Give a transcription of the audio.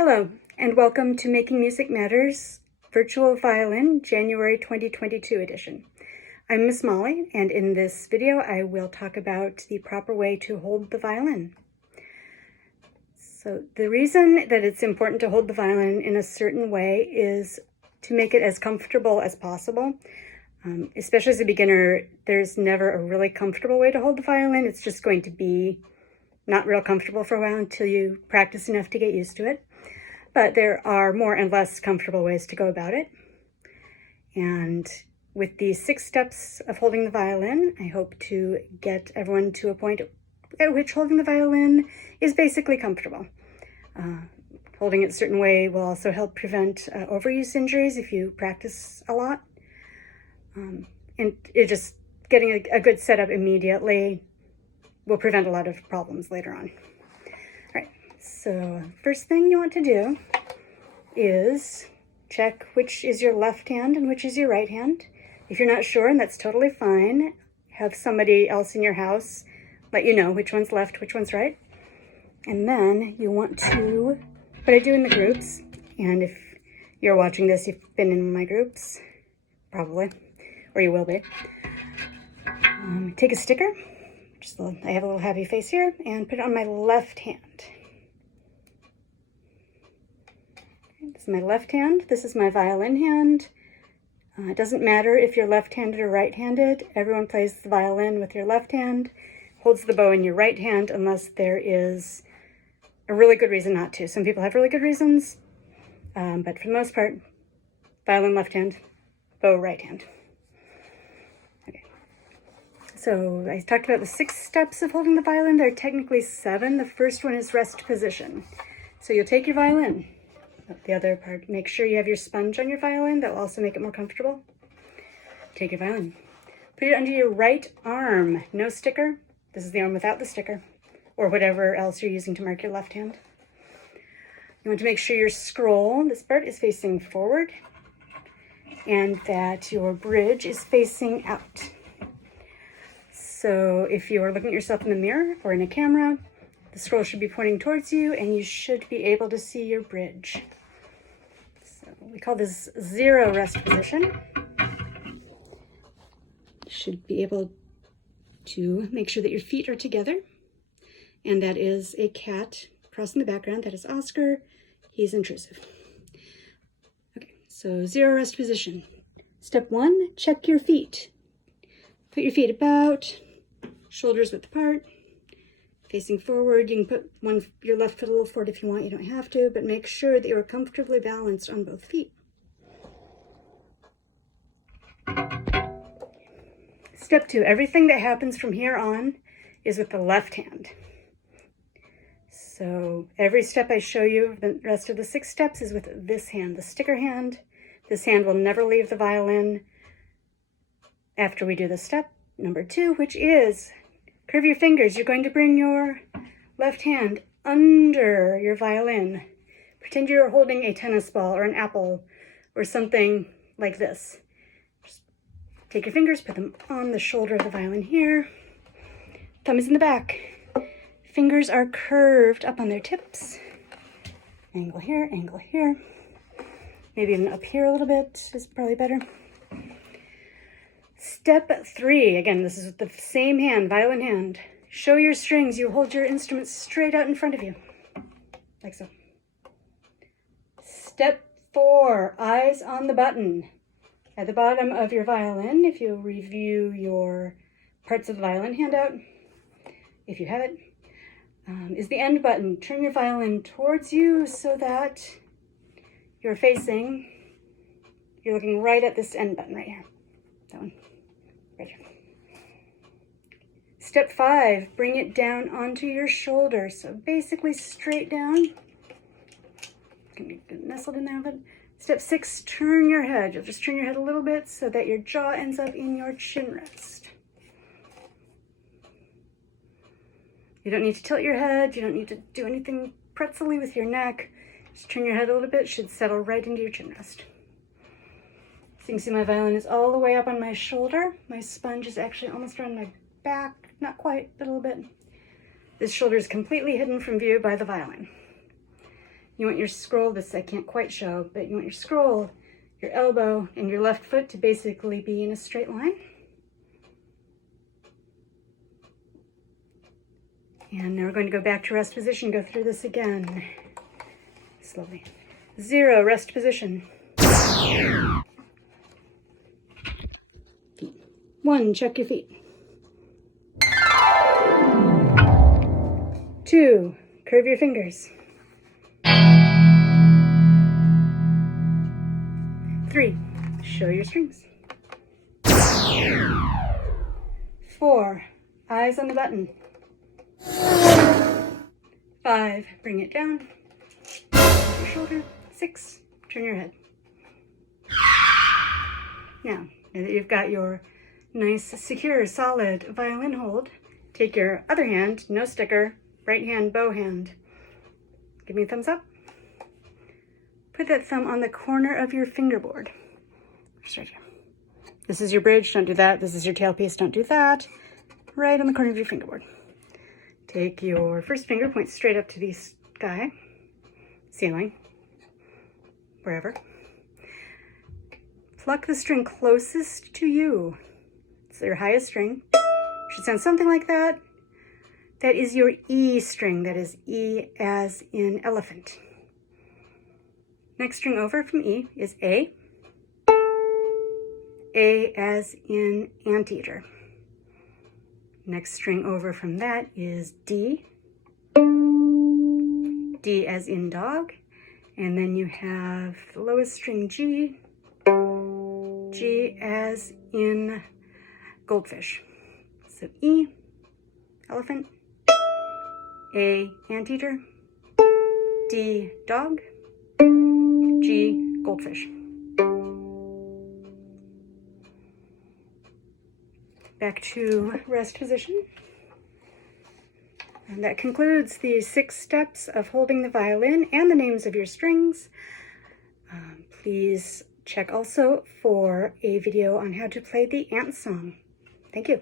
Hello, and welcome to Making Music Matters Virtual Violin January 2022 edition. I'm Miss Molly, and in this video I will talk about the proper way to hold the violin. So the reason that it's important to hold the violin in a certain way is to make it as comfortable as possible. Especially as a beginner, there's never a really comfortable way to hold the violin. It's just going to be not real comfortable for a while until you practice enough to get used to it. But there are more and less comfortable ways to go about it. And with the 6 steps of holding the violin, I hope to get everyone to a point at which holding the violin is basically comfortable. Holding it a certain way will also help prevent overuse injuries if you practice a lot. And it just getting a good setup immediately will prevent a lot of problems later on. All right, so first thing you want to do is check which is your left hand and which is your right hand. If you're not sure, and that's totally fine, have somebody else in your house let you know which one's left, which one's right. And then you want to, what I do in the groups, and if you're watching this, you've been in my groups, probably, or you will be. Take a sticker, I have a little happy face here, and put it on my left hand. This is my left hand. This is my violin hand. It doesn't matter if you're left-handed or right-handed. Everyone plays the violin with your left hand, holds the bow in your right hand, unless there is a really good reason not to. Some people have really good reasons, but for the most part, violin left hand, bow right hand. Okay. So I talked about the 6 steps of holding the violin. There are technically 7. The first one is rest position. So you'll take your violin. The other part, make sure you have your sponge on your violin. That will also make it more comfortable. Take your violin. Put it under your right arm. No sticker. This is the arm without the sticker, or whatever else you're using to mark your left hand. You want to make sure your scroll, this part, is facing forward, and that your bridge is facing out. So if you are looking at yourself in the mirror or in a camera, the scroll should be pointing towards you, and you should be able to see your bridge. So we call this 0 rest position. You should be able to make sure that your feet are together, and that is a cat crossing the background. That is Oscar. He's intrusive. Okay, so 0 rest position. Step 1, check your feet. Put your feet about, shoulders width apart, facing forward. You can put your left foot a little forward if you want. You don't have to, but make sure that you're comfortably balanced on both feet. Step 2, everything that happens from here on is with the left hand. So every step I show you, the rest of the 6 steps, is with this hand, the sticker hand. This hand will never leave the violin after we do the step number 2, which is curve your fingers. You're going to bring your left hand under your violin. Pretend you're holding a tennis ball or an apple or something like this. Just take your fingers, put them on the shoulder of the violin here. Thumb is in the back. Fingers are curved up on their tips. Angle here, angle here. Maybe even up here a little bit is probably better. Step 3, again, this is with the same hand, violin hand. Show your strings. You hold your instrument straight out in front of you, like so. Step 4, eyes on the button. At the bottom of your violin, if you review your parts of the violin handout, if you have it, is the end button. Turn your violin towards you so that you're looking right at this end button right here. That one. Right here. Step 5, bring it down onto your shoulder. So basically straight down. It's going to be nestled in there, but step 6, turn your head. You'll just turn your head a little bit so that your jaw ends up in your chin rest. You don't need to tilt your head. You don't need to do anything pretzel-y with your neck. Just turn your head a little bit. It should settle right into your chin rest. So you can see my violin is all the way up on my shoulder. My sponge is actually almost around my back. Not quite, but a little bit. This shoulder is completely hidden from view by the violin. You want your scroll, this I can't quite show, but you want your scroll, your elbow, and your left foot to basically be in a straight line. And now we're going to go back to rest position, go through this again. Slowly. 0, rest position. Feet. 1, check your feet. 2, curve your fingers. 3, show your strings. 4, eyes on the button. 5, bring it down. Your shoulder. 6, turn your head. Now that you've got your nice, secure, solid violin hold, take your other hand, no sticker, right hand, bow hand. Give me a thumbs up. Put that thumb on the corner of your fingerboard. Just right here. This is your bridge, don't do that. This is your tailpiece, don't do that. Right on the corner of your fingerboard. Take your first finger, point straight up to the sky, ceiling, wherever. Pluck the string closest to you. It's your highest string. Should sound something like that. That is your E string. That is E as in elephant. Next string over from E is A. A as in anteater. Next string over from that is D. D as in dog. And then you have the lowest string G. G as in goldfish. So E, elephant. A, anteater. D, dog. G, goldfish. Back to rest position. And that concludes the 6 steps of holding the violin and the names of your strings. Please check also for a video on how to play the ant song. Thank you.